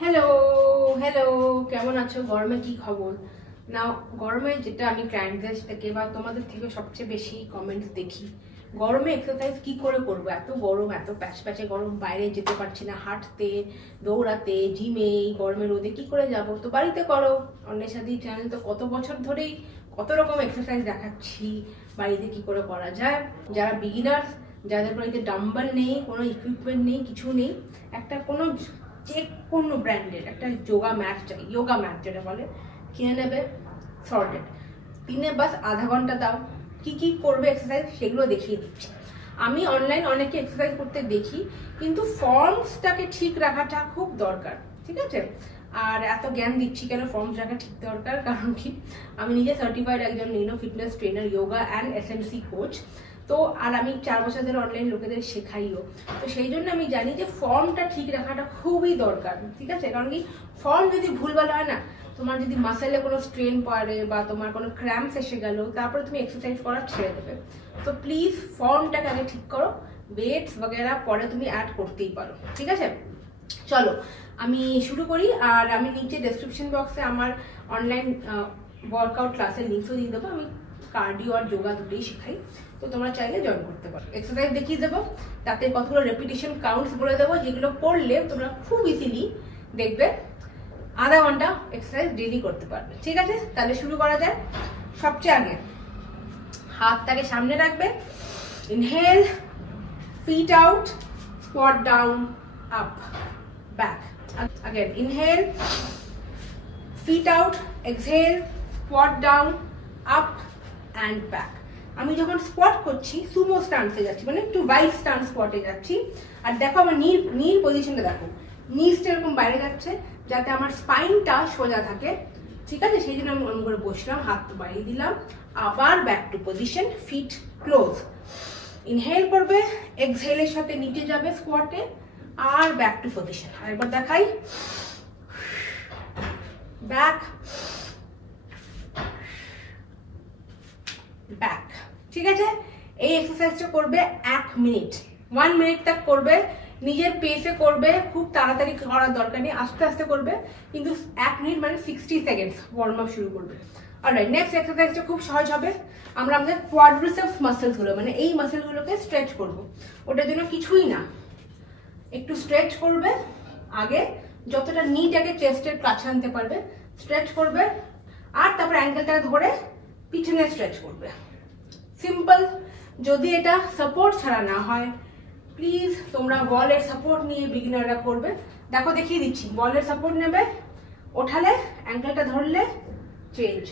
Hello hello, কেমন আছো? গরমে কি খবর? না, গরমে যেটা আমি ক্লায়েন্টদের থেকে বা তোমাদের থেকে সবচেয়ে বেশি কমেন্টস দেখি, গরমে এক্সারসাইজ কি করে করবো? এত গরম, এত প্যাচে গরম, বাইরে যেতে পারছি না, হাঁটতে, দৌড়াতে, জিমে, এই গরমে রোদে কি করে যাব? তো বাড়িতে করো। অন্যের সাথে চ্যানেল তো কত বছর ধরেই কত রকম এক্সারসাইজ দেখাচ্ছি বাড়িতে কি করে করা যায়। যারা বিগিনার্স, যাদের বাড়িতে ডাম্বেল নেই, কোনো ইকুইপমেন্ট নেই, কিছু নেই, একটা কোনো যে কোনো ব্র্যান্ডের একটা যোগা ম্যাট চাই, যোগা ম্যাট যেটা বলে, কিনে নেবে, সর্টেড। দিনে বাস আধা ঘন্টা দাও, কি কি করবে এক্সারসাইজ সেগুলো দেখিয়ে দিচ্ছি। আমি অনলাইন অনেকে এক্সারসাইজ করতে দেখি, কিন্তু ফর্মসটাকে ঠিক রাখাটা খুব দরকার, ঠিক আছে? আর এত জ্ঞান দিচ্ছি কেন ফর্মস রাখা ঠিক দরকার, কারণ কি আমি নিজে সার্টিফাইড একজন fitness trainer, yoga and SMC coach. তো আর আমি 4 বছর ধরে অনলাইন লোকেদের শেখাইও, তো সেই জন্য আমি জানি যে ফর্মটা ঠিক রাখাটা খুবই দরকার, ঠিক আছে? কারণ কি ফর্ম যদি ভুলভাল হয় না, তোমার যদি মাসেলে কোনো স্ট্রেন পড়ে বা তোমার কোনো ক্র্যাম্পস এসে গেল, তারপরে তুমি এক্সারসাইজ করা ছেড়ে দেবে। তো প্লিজ ফর্মটাকে আগে ঠিক করো, ওয়েটস বগেরা পরে তুমি অ্যাড করতেই পারো, ঠিক আছে? চলো আমি শুরু করি। আর আমি নিচে ডেসক্রিপশন বক্সে আমার অনলাইন ওয়ার্কআউট ক্লাসের লিঙ্কও দিয়ে দেবো। আমি কার্ডিও আর যোগা দুটোই শেখাই, তো তোমরা চাইলে জয়েন করতে পারো। এক্সারসাইজ দেখিয়ে দেবো, তাতে কতগুলো রেপিটেশন কাউন্টস বলে দেবো, যেগুলো করলে তোমরা খুব ইজিলি দেখবে আধা ঘন্টা এক্সারসাইজ ডেইলি করতে পারবে, ঠিক আছে? তাহলে শুরু করা যায়। সবচেয়ে আগে হাতটাকে সামনে রাখবে, inhale, feet out, squat down, up, back. Again, inhale, feet out, exhale, squat down, up and back. আমি যখন স্কোয়াট করছি সুমো স্টান্সে যাচ্ছি, মানে একটু ওয়াইড স্টান্স স্কোয়াটে যাচ্ছি। আর দেখো আমার নীর পজিশনটা দেখো, নিচটা এরকম বাইরে যাচ্ছে, যাতে আমার স্পাইনটা সোজা থাকে, ঠিক আছে? সেই জন্য আমি অন্য করে বসলাম, হাত বাড়িয়ে দিলাম, আবার back to position, feet close. Inhale করবে, এক্সহেলের সাথে নিচে যাবে স্কোয়াটে, আর ব্যাক টু পজিশন। আরেকবার দেখাই, ব্যাক ব্যাক, ঠিক আছে? এই এক্সারসাইজটা করবে 1 মিনিট, 1 মিনিট তক করবে, নিজের পেসে করবে, খুব তাড়াতাড়ি করার দরকার নেই, আস্তে আস্তে করবে, কিন্তু 1 মিনিট মানে 60 সেকেন্ডস ওয়ার্ম আপ শুরু করবে। অলরাইট, নেক্সট এক্সারসাইজটা খুব সহজ হবে। আমরা আমাদের কোয়াড্রিসেপস মাসেলসগুলো, মানে এই মাসেলগুলোকে স্ট্রেচ করব। ওটার জন্য কিছুই না, একটু স্ট্রেচ করবে, আগে যতটা নিটাকে চেস্টের কাছে আনতে পারবে স্ট্রেচ করবে, আর তারপর অ্যাঙ্কেলটা ধরে পিছনে স্ট্রেচ করবে। সিম্পল। যদি এটা সাপোর্ট ছাড়া না হয়, প্লিজ তোমরা ওয়ালের সাপোর্ট নিয়ে বিগিনাররা করবে। দেখো দেখিয়ে দিচ্ছি, ওয়ালের সাপোর্ট নেবে, ওঠালে অ্যাঙ্কেলটা ধরলে চেঞ্জ,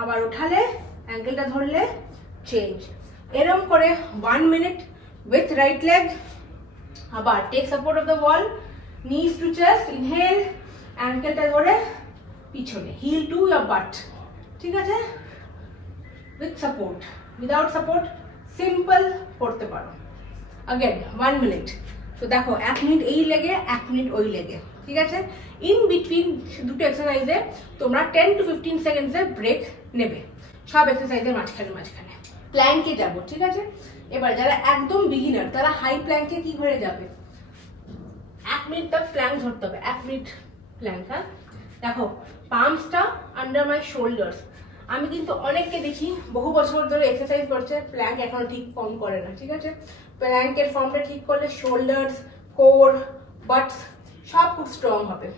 আবার ওঠালে অ্যাঙ্কেলটা ধরলে চেঞ্জ, এরকম করে 1 মিনিট উইথ রাইট লেগ। আবার take support of the wall, knees to chest, inhale, অ্যাঙ্কেলটা ধরে পিছনে, হিল টু your butt, ঠিক আছে? With support, without support simple করতে পারো। Again 1 minute. তো দেখো 1 মিনিট এই লেগে, 1 মিনিট ওই লেগে, ঠিক আছে? ইন বিটুইন দুটো এক্সারসাইজে তোমরা 10 to 15 সেকেন্ডসের ব্রেক নেবে, সব এক্সারসাইজের মাঝখানে। প্ল্যাঙ্কে যাবো, ঠিক আছে? এবার যারা একদম বিগিনার, তারা হাই প্ল্যাঙ্কে কি করে যাবে? 1 মিনিট তক প্ল্যাঙ্ক ধরতে হবে, 1 মিনিট প্ল্যাঙ্ক। হ্যাঁ, দেখো পামসটা আন্ডার মাই শোল্ডার্স। আমি কিন্তু অনেককে দেখি বহু বছর ধরে এক্সারসাইজ করছে, প্ল্যাঙ্ক এখনো ঠিক ফর্ম করে না, ঠিক আছে? প্ল্যাঙ্কের ফর্মটা ঠিক করলে শোল্ডার্স, কোর, বাটস সব খুব স্ট্রং হবে।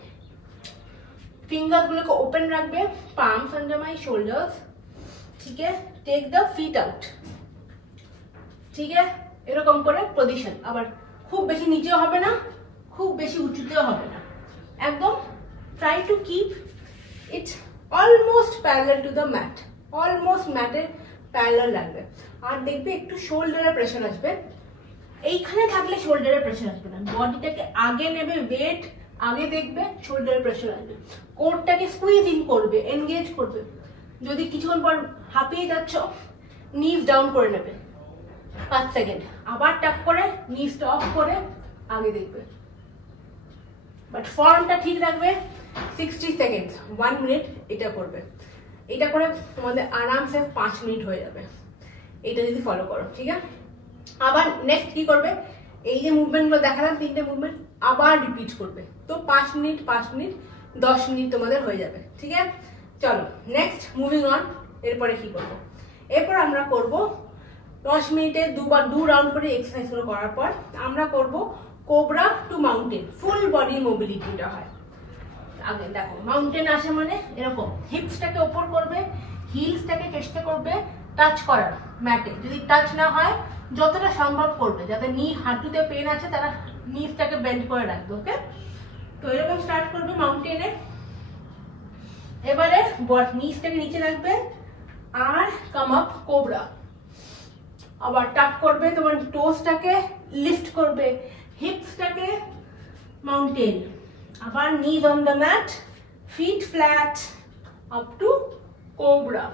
ফিঙ্গারগুলোকে ওপেন রাখবে, পামস আন্ডার মাই শোল্ডার্স, ঠিক আছে? টেক দ্য ফিট আউট, ঠিক আছে? এরকম করে পজিশন। আবার খুব বেশি নিচেও হবে না, খুব বেশি উঁচুতেও হবে না, একদম try to keep it almost parallel to the mat, almost ম্যাটের প্যারালাল লাগবে। আর দেখবে একটু শোল্ডারে প্রেশার আসবে, এইখানে থাকলে শোল্ডারে প্রেশার আসবে না, বডিটাকে আগে নেবে, ওয়েট আগে দেখবে, শোল্ডারে প্রেশার আসবে। কোরটাকে স্কুইজ ইন করবে, এনগেজ করবে। যদি কিছুক্ষণ পর হাঁপিয়ে যাচ্ছ, নিজ ডাউন করে নেবে 5 সেকেন্ড, আবার ট্যাপ করে নিচটা অফ করে আগে দেখবে। বাট ফর্মটা ঠিক রাখবে, 60 সেকেন্ড, 1 মিনিট এটা করবে। এটা করে তোমাদের আরামসে 5 মিনিট হয়ে যাবে, এটা যদি ফলো করো, ঠিক আছে? আবার নেক্সট কি করবে, এই যে মুভমেন্টগুলো দেখালাম 3টে মুভমেন্ট, আবার রিপিট করবে। তো 5 মিনিট 5 মিনিট 10 মিনিট তোমাদের হয়ে যাবে। ঠিক আছে, চলো নেক্সট মুভিং অন। এরপরে কি করব? এরপর আমরা করব 10 মিনিটে 2 রাউন্ড করে এক্সারসাইজ গুলো করার পর আমরা করব cobra to mountain, full body মোবিলিটিটা হয়। আগে দেখো মাউন্টেন আসে মানে এরকম হিপসটাকে ওপর করবে, হিলসটাকে চেষ্টা করবে টাচ করার ম্যাটে, যদি টাচ না হয় যতটা সম্ভব করবে, যাতে নি হাঁটুতে পেন আছে তারা নিচটাকে বেন্ড করে রাখবে। ওকে, তো এরকম স্টার্ট করবে মাউন্টেনে। এবারে নিচটাকে নিচে রাখবে আর কাম আপ কোবরা, আবার টাপ করবে, তোমার টোসটাকে লিফট করবে, হিপসটাকে মাউন্টেন, আবার knees on the mat, feet flat up to cobra,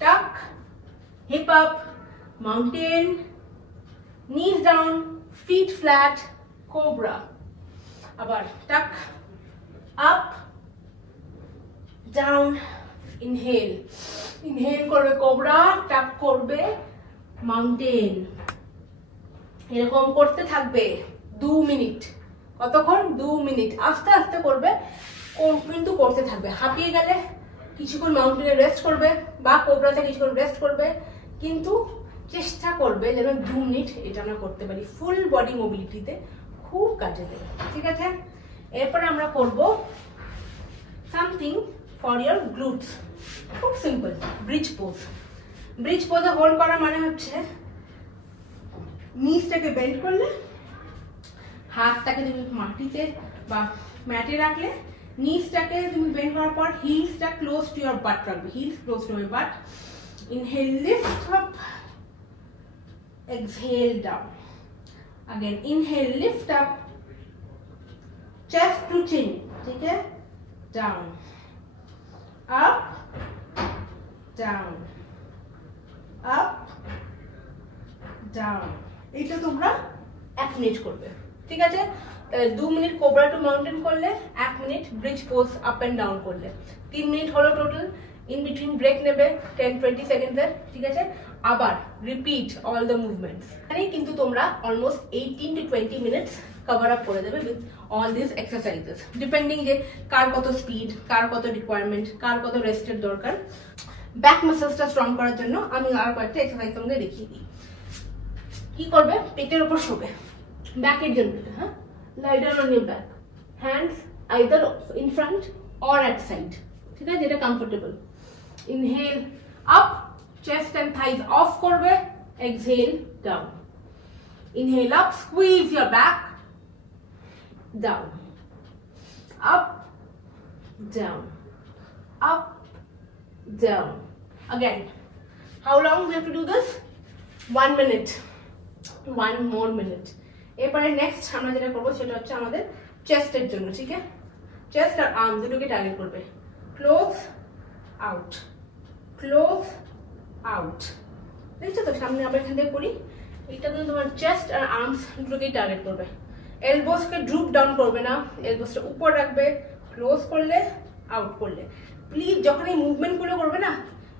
tuck, hip up, mountain, knees down, feet flat, cobra, abar tuck, up, down, inhale, inhale korbe cobra, tuck korbe mountain, এরকম করতে থাকবে 2 minute. কতক্ষণ? 2 minute. আস্তে আস্তে করবে কিন্তু করতে থাকবে। হাঁপিয়ে গেলে কিছুক্ষণ মাউন্টেনে রেস্ট করবে বা কোবরাতে কিছুক্ষণ রেস্ট করবে, কিন্তু চেষ্টা করবে যেন 2 মিনিট এটা আমরা করতে পারি। ফুল বডি মোবিলিটিতে খুব কাজে দেবে। ঠিক আছে, এরপর আমরা করব সামথিং ফর ইয়োর গ্লুটস। খুব সিম্পল, ব্রিজ পোজ। ব্রিজ পোজে হোল্ড করা মানে হচ্ছে নিচটাকে বেন্ড করলে, হাতটাকে তুমি মাটিতে বা ম্যাটে রাখলে, নিচটাকে তুমি বেন্ড করার পর হিলসটা ক্লোজ টু ইয়োর বাট রাখবে, heels close to your butt. Inhale lift up, exhale down. Again inhale lift up, chest to chin. ठीक है, down up down up down. এটা তোমরা 1 মিনিট করবে। ঠিক আছে, 2 মিনিট কোবরা টু মাউন্টেন করলে, 1 minute bridge pose up and down করলে, 3 minute হলো টোটাল। ইন বিটুইন ব্রেক নেবে 10-20 সেকেন্ডের। ঠিক আছে, আবার রিপিট অল দ্য মুভমেন্টস। এখানে কিন্তু তোমরা almost 18 to 20 minutes cover up করে দেবে with all this exercises, depending যে কার কত স্পিড, কার কত রিকোয়ারমেন্ট, কার কত রেস্টের দরকার। ব্যাক মাসলসটা স্ট্রং করার জন্য আমি আর কয়েকটা এক্সারসাইজ তোমাকে দেখিয়ে দিই। কি করবে? পেটের উপর শোবে, ব্যাকের জন্য। হ্যাঁ, lie down on your back, hands either in front or at side. ঠিক আছে, যেটা comfortable. Inhale up, chest and thighs off করবে, exhale down. Inhale up, squeeze your back, down, up down, up down. Again, how long we have to do this? 1 minute. 1 more minute. এরপরে next আমরা যেটা করবো সেটা হচ্ছে আমাদের চেস্টের জন্য। ঠিক আছে, চেস্ট আর আর্ম দুটোকে টার্গেট করবে। Close out, close out. দেখছো তো, সামনে আমরা এখান থেকে করি। এটা কিন্তু তোমার চেস্ট আর আর্মস দুটোকেই টার্গেট করবে। এলবোসকে ড্রুপ ডাউন করবে না, এলবোসটা উপর রাখবে। ক্লোজ করলে, আউট করলে। প্লিজ যখন এই মুভমেন্টগুলো করবে না,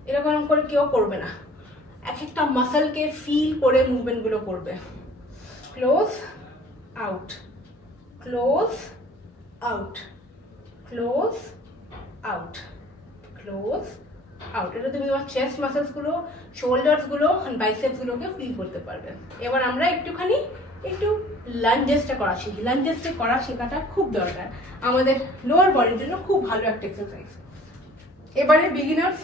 এরকম করে কেউ করবে না, এক একটা মাসলকে ফিল করে মুভমেন্টগুলো করবে। Close out, close out, close out, close out. এটা তুমি তোমার চেস্ট মাসলসগুলো, শোল্ডার্সগুলো, বাইসেপসগুলোকে ফিল করতে পারবে। এবার আমরা একটু লাঞ্জেসটা করা শিখি। লাঞ্জেসটা করা শেখাটা খুব দরকার আমাদের লোয়ার বডির জন্য, খুব ভালো একটা এক্সারসাইজ। এবারে বিগিনার্স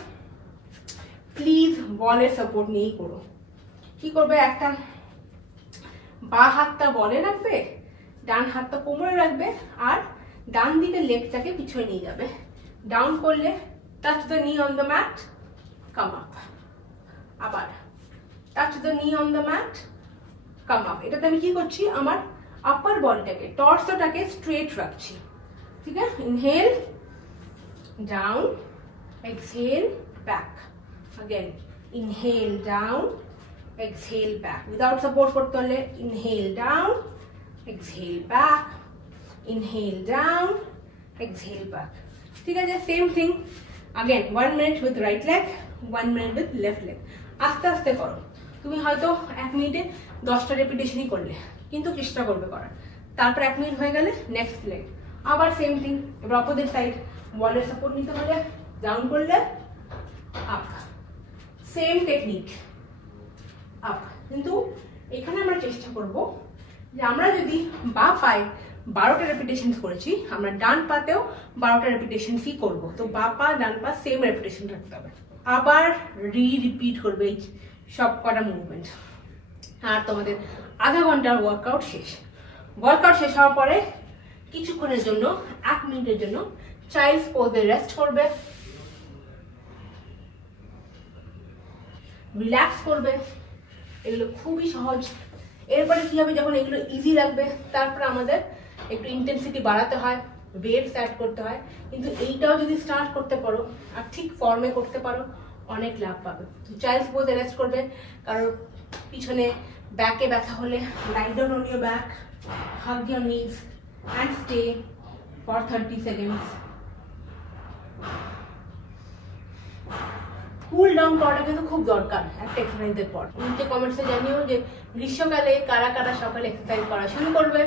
প্লিজ বলের সাপোর্ট নিয়েই করো। কি করবে? একটা বা হাতটা বলে রাখবে, ডান হাতটা কোমরে রাখবে, আর ডান দিকে লেগটাকে পিছনে নিয়ে যাবে। ডাউন করলে touch the knee on the mat, come up. আবার touch the knee on the mat, come up. এটাতে আমি কি করছি? আমার আপার বডিটাকে, টর্সোটাকে স্ট্রেট রাখছি। ঠিক আছে, inhale down, exhale back. Again, inhale down, exhale back. Without support korte hole inhale down, exhale back, inhale down, exhale back. ঠিক আছে, same thing again, 1 minute with right leg, 1 minute with left leg. আস্তে আস্তে করো। তুমি হয়তো 1 মিনিটে 10টা রেপিটেশনই করলে, কিন্তু চেষ্টা করবে করার। তারপর 1 মিনিট হয়ে গেলে নেক্সট লেগ, আবার সেম থিং। এবার অপোজিট সাইড, ওয়ালের সাপোর্ট নিতে হলে ডাউন করলে আপ, সেম টেকনিক আপ। কিন্তু এখানে আমরা চেষ্টা করব যে আমরা যদি বা পায়ে 12টা রেপিটেশন করেছি, আমরা ডান পাতেও 12টা রেপিটেশনসই করব। তো বা পা ডান পা সেম রেপিটেশন রাখতে হবে, আবার রিপিট করবে এই সব কটা মুভমেন্ট। আর তোমাদের আধা ঘন্টার ওয়ার্কআউট শেষ। ওয়ার্কআউট শেষ হওয়ার পরে কিছুক্ষণের জন্য 1 মিনিটের জন্য চাইল্ডস পোজে রেস্ট করবে, রিল্যাক্স করবে। এগুলো খুবই সহজ। এরপরে কি হবে, যখন এগুলো ইজি লাগবে তারপরে আমাদের একটু ইন্টেন্সিটি বাড়াতে হয়, ওয়েটস অ্যাড করতে হয়। কিন্তু এইটাও যদি স্টার্ট করতে পারো আর ঠিক ফর্মে করতে পারো, অনেক লাভ পাবে। চাইল্ডস পোজে রেস্ট করবে, কারণ পিছনে ব্যাকে ব্যথা হলে lie down on your back, hug your knees and stay for 30 seconds. Cool down করাটা কিন্তু খুব দরকার একটা এক্সারসাইজের পর। নিচে কমেন্টসে জানিও যে গ্রীষ্মকালে কারা কারা সকালে এক্সারসাইজ করা শুরু করবে।